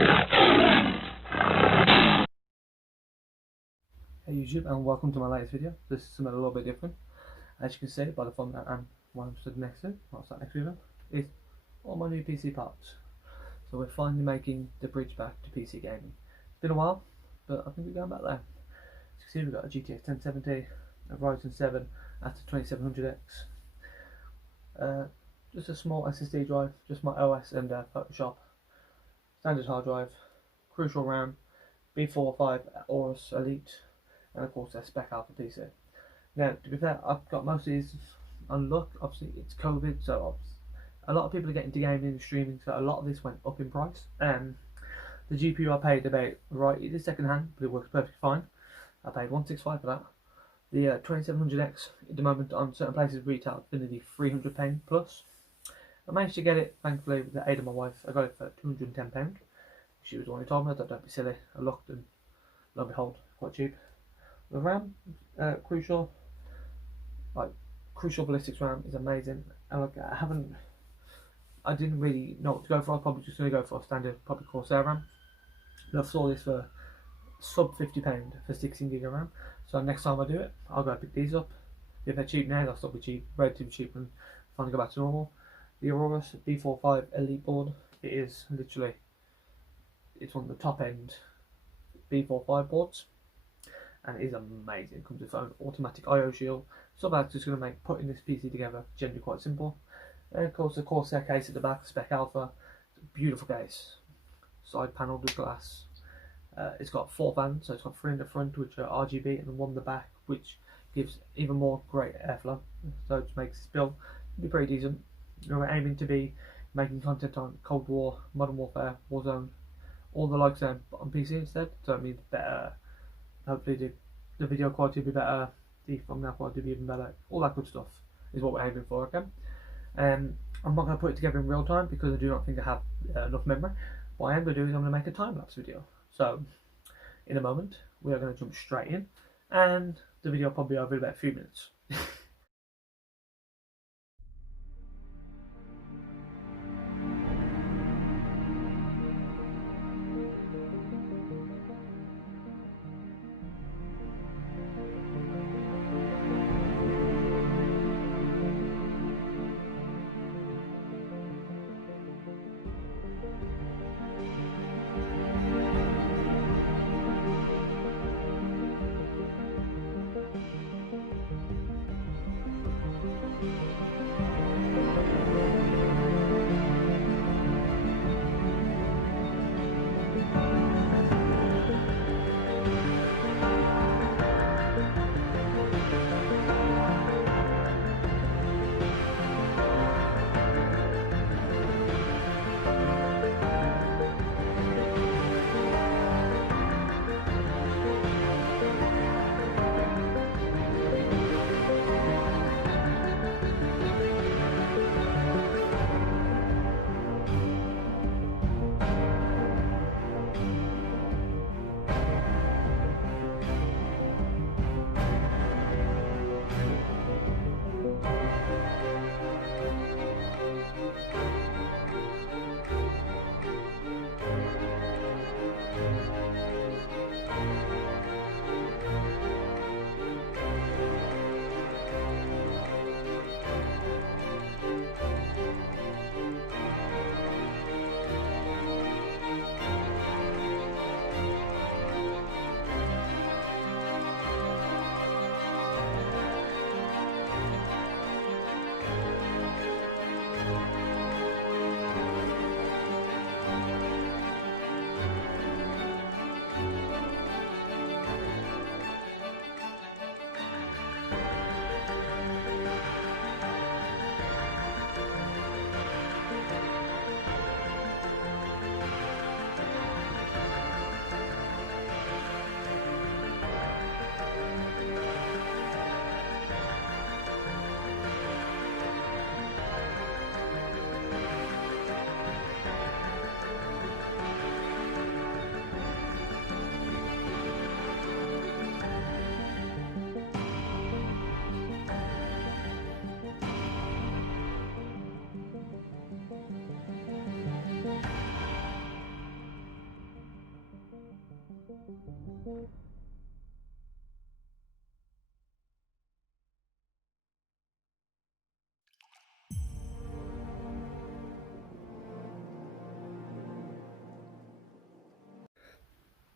Hey YouTube, and welcome to my latest video. This is something a little bit different. As you can see by the thumbnail and what I'm stood next to, what's that next to them, is all my new PC parts. So we're finally making the bridge back to PC gaming. It's been a while, but I think we're going back there. As you can see, we've got a GTX 1070, a Ryzen 7 at the 2700X, just a small SSD drive, just my OS and Photoshop, standard hard drive, crucial RAM, B45 Aorus Elite, and of course their SPEC Alpha PC. Now, to be fair, I've got most of these on luck. Obviously, it's COVID, so a lot of people are getting into gaming and streaming, so a lot of this went up in price. The GPU I paid about, right, it is second hand, but it works perfectly fine. I paid $165 for that. The 2700X at the moment on certain places retail going to be £300 plus. I managed to get it, thankfully, with the aid of my wife. I got it for £210. She was the one who told me that. Don't be silly. I looked, and lo and behold, quite cheap. The RAM, crucial ballistics RAM is amazing. And look, I didn't really know what to go for. I was probably just going to go for a standard, probably CORSAIR RAM. And I saw this for sub £50 for 16GB of RAM. So next time I do it, I'll go pick these up. If they're cheap now, they'll still be cheap, relatively cheap, and finally go back to normal. The Aorus B45 Elite board, it is literally, it's one of the top end B45 boards, and it is amazing. It comes with its own automatic IO shield, so that's just going to make putting this PC together generally quite simple. And of course the Corsair case at the back, SPEC Alpha, it's a beautiful case, side panelled with glass. It's got 4 fans, so it's got 3 in the front which are RGB and 1 in the back, which gives even more great airflow, so it makes this build be pretty decent. You know, we're aiming to be making content on Cold War, Modern Warfare, Warzone, all the likes on PC instead, so it means better, hopefully the video quality will be better, the thumbnail quality will be even better, all that good stuff is what we're aiming for, okay? I'm not going to put it together in real time because I do not think I have enough memory. What I am going to do is I'm going to make a time-lapse video. So, in a moment, we are going to jump straight in, and the video will probably be over in about a few minutes.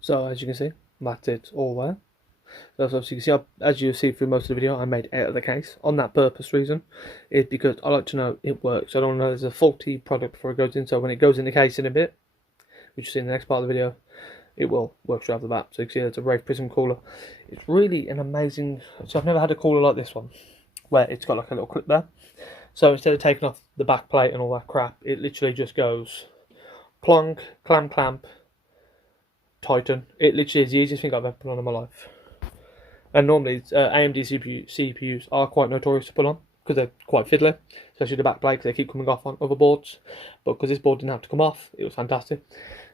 So as you can see, that's it all there. So obviously you can see, as you see through most of the video, I made out of the case. On that purpose reason, is because I like to know it works. I don't know there's a faulty product before it goes in, so when it goes in the case in a bit, which you see in the next part of the video, it will work straight off the bat. So you can see it's a Wraith Prism cooler. It's really an amazing, so I've never had a cooler like this one, where it's got like a little clip there. So instead of taking off the back plate and all that crap, it literally just goes plonk, clamp, tighten. It literally is the easiest thing I've ever put on in my life. And normally AMD CPUs are quite notorious to put on because they're quite fiddly, especially the back plate because they keep coming off on other boards. But because this board didn't have to come off, it was fantastic.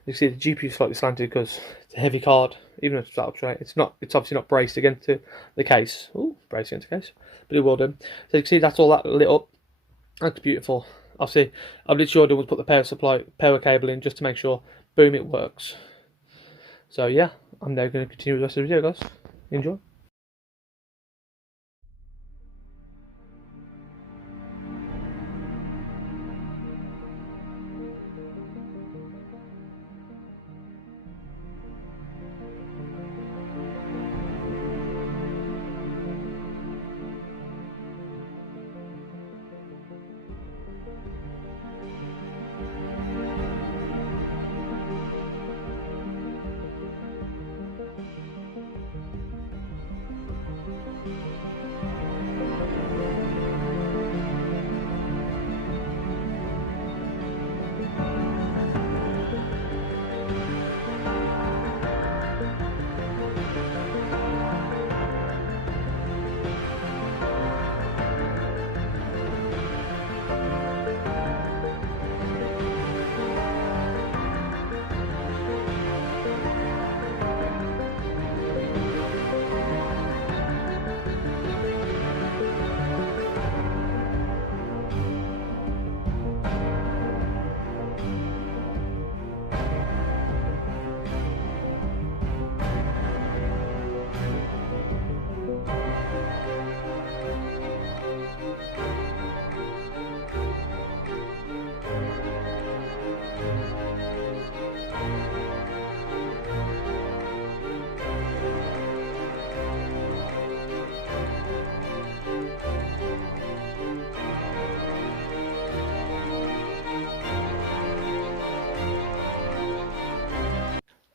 You see the GPU is slightly slanted because it's a heavy card, even if it's flat up straight. It's obviously not braced against the case. Ooh, braced against the case, but it will do. So you can see that's all that lit up. That's beautiful. Obviously, I've literally ordered was put the power cable in just to make sure, boom, it works. So yeah, I'm now going to continue with the rest of the video, guys. Enjoy.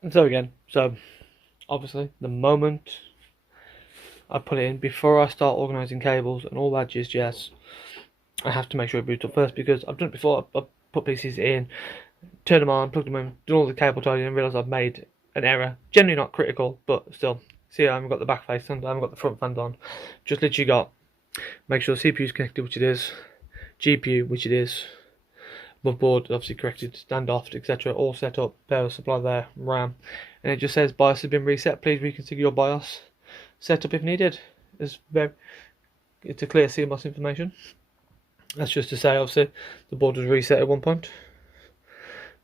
And so again, obviously the moment I put it in, before I start organising cables and all that jazz, I have to make sure it boots up first because I've done it before. I put pieces in, turned them on, plugged them in, done all the cable tidying and realised I've made an error. Generally not critical, but still. See, I haven't got the back face and I haven't got the front fans on. Just literally got, make sure the CPU is connected, which it is, GPU, which it is, motherboard obviously corrected, standoff, etc. All set up, power supply there, RAM, and it just says BIOS has been reset. Please reconfigure your BIOS setup if needed. It's a clear CMOS information. That's just to say, obviously, the board was reset at one point.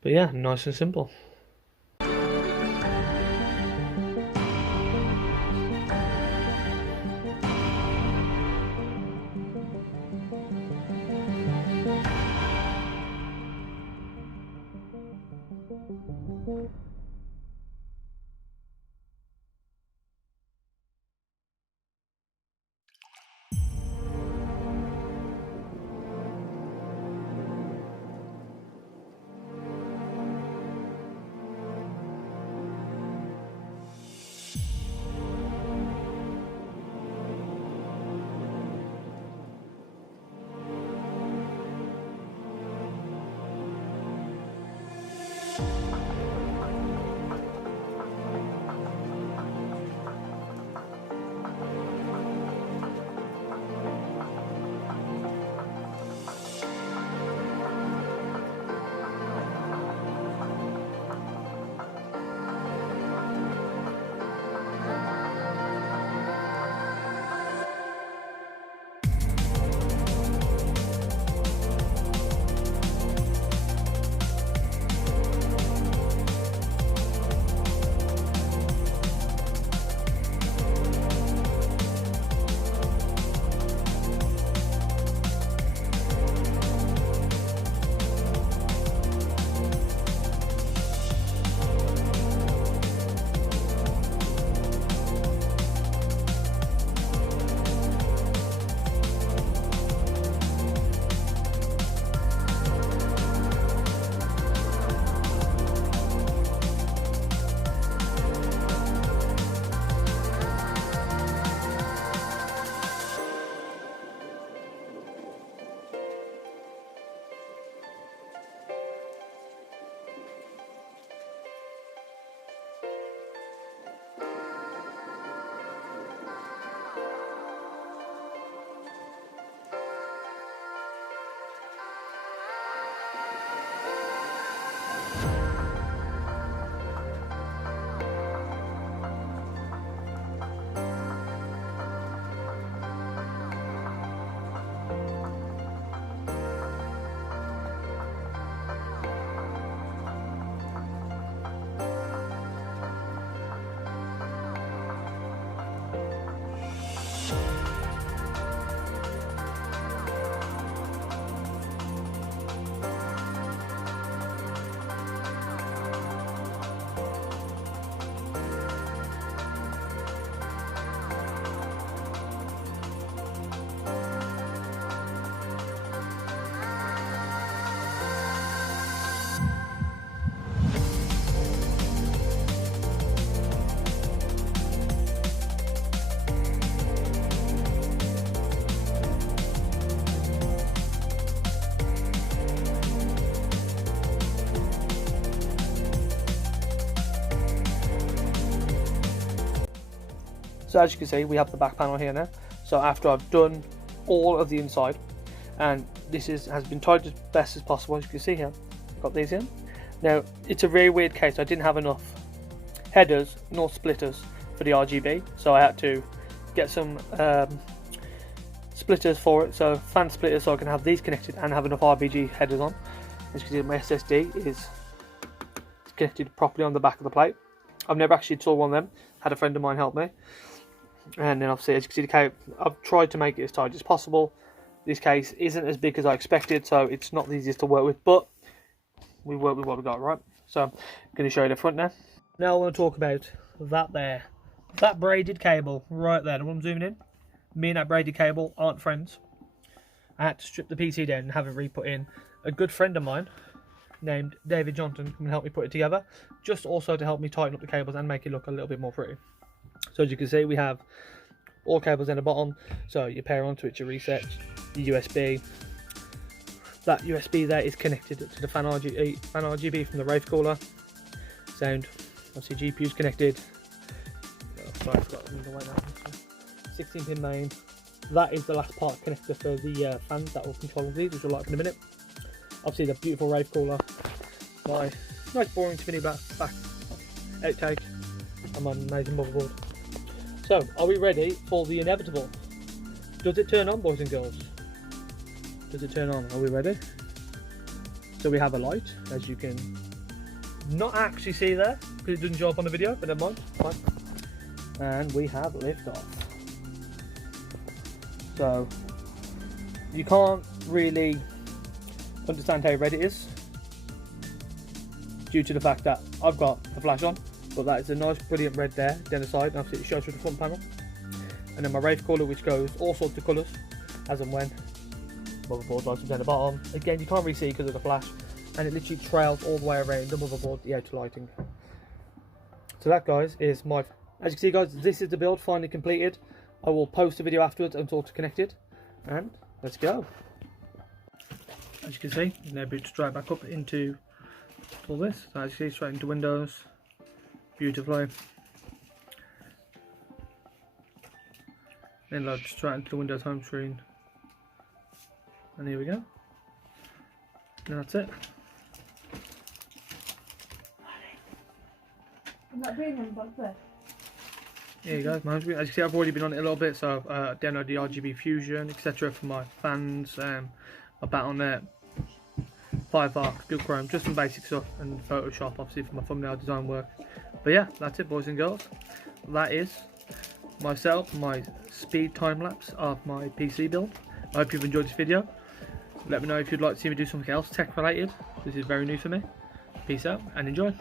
But yeah, nice and simple. So as you can see, we have the back panel here now. So after I've done all of the inside, and this has been tied as best as possible, as you can see here, got these in. Now it's a very weird case. I didn't have enough headers nor splitters for the RGB, so I had to get some splitters for it, so fan splitters, so I can have these connected and have enough RGB headers on. As you can see, my SSD is connected properly on the back of the plate. I've never actually installed one of them, had a friend of mine help me. And then obviously, as you can see, the cable, I've tried to make it as tight as possible. This case isn't as big as I expected, so it's not the easiest to work with, but we work with what we got, right? So I'm going to show you the front now. Now I want to talk about that braided cable right there. The one I'm zooming in, me and that braided cable aren't friends. I had to strip the PC down and have it re-put in. A good friend of mine named David Johnson come and help me put it together, just also to help me tighten up the cables and make it look a little bit more pretty. So as you can see, we have all cables in the bottom, so you pair onto it to reset the USB. That USB there is connected to the fan RGB from the Wraith cooler. Sound, obviously GPU's connected. Oh, sorry, I forgot to wait now. 16 pin main. That is the last part connector for the fans that will control these, which we'll light up in a minute. Obviously the beautiful Wraith cooler. My nice boring Tiffany back outtake. And my amazing motherboard. So, are we ready for the inevitable? Does it turn on, boys and girls? Does it turn on? Are we ready? So we have a light, as you can not actually see there, because it doesn't show up on the video, but never mind. Fine. And we have liftoff. So, you can't really understand how red it is, due to the fact that I've got the flash on, but that is a nice brilliant red there down the side, and obviously it shows through the front panel. And then my Wraith cooler, which goes all sorts of colours as and when. Motherboard lights up down the bottom. Again, you can't really see because of the flash, and it literally trails all the way around the motherboard, the outer lighting. So that, guys, is my, as you can see, guys, this is the build finally completed. I will post a video afterwards until it's connected, and let's go. As you can see, now boot straight back up into all this. So as you see, straight into Windows, beautifully. Then load straight into the Windows home screen, and here we go. And that's it. I'm not doing them back there. Here you go, my home screen. As you can see, I've already been on it a little bit, so I've downloaded the RGB Fusion, etc. for my fans, my Battle.net, Firefox, Google Chrome, just some basic stuff, and Photoshop, obviously, for my thumbnail design work. But yeah, that's it, boys and girls. That is myself, my speed time lapse of my PC build. I hope you've enjoyed this video. Let me know if you'd like to see me do something else tech related. This is very new for me. Peace out and enjoy.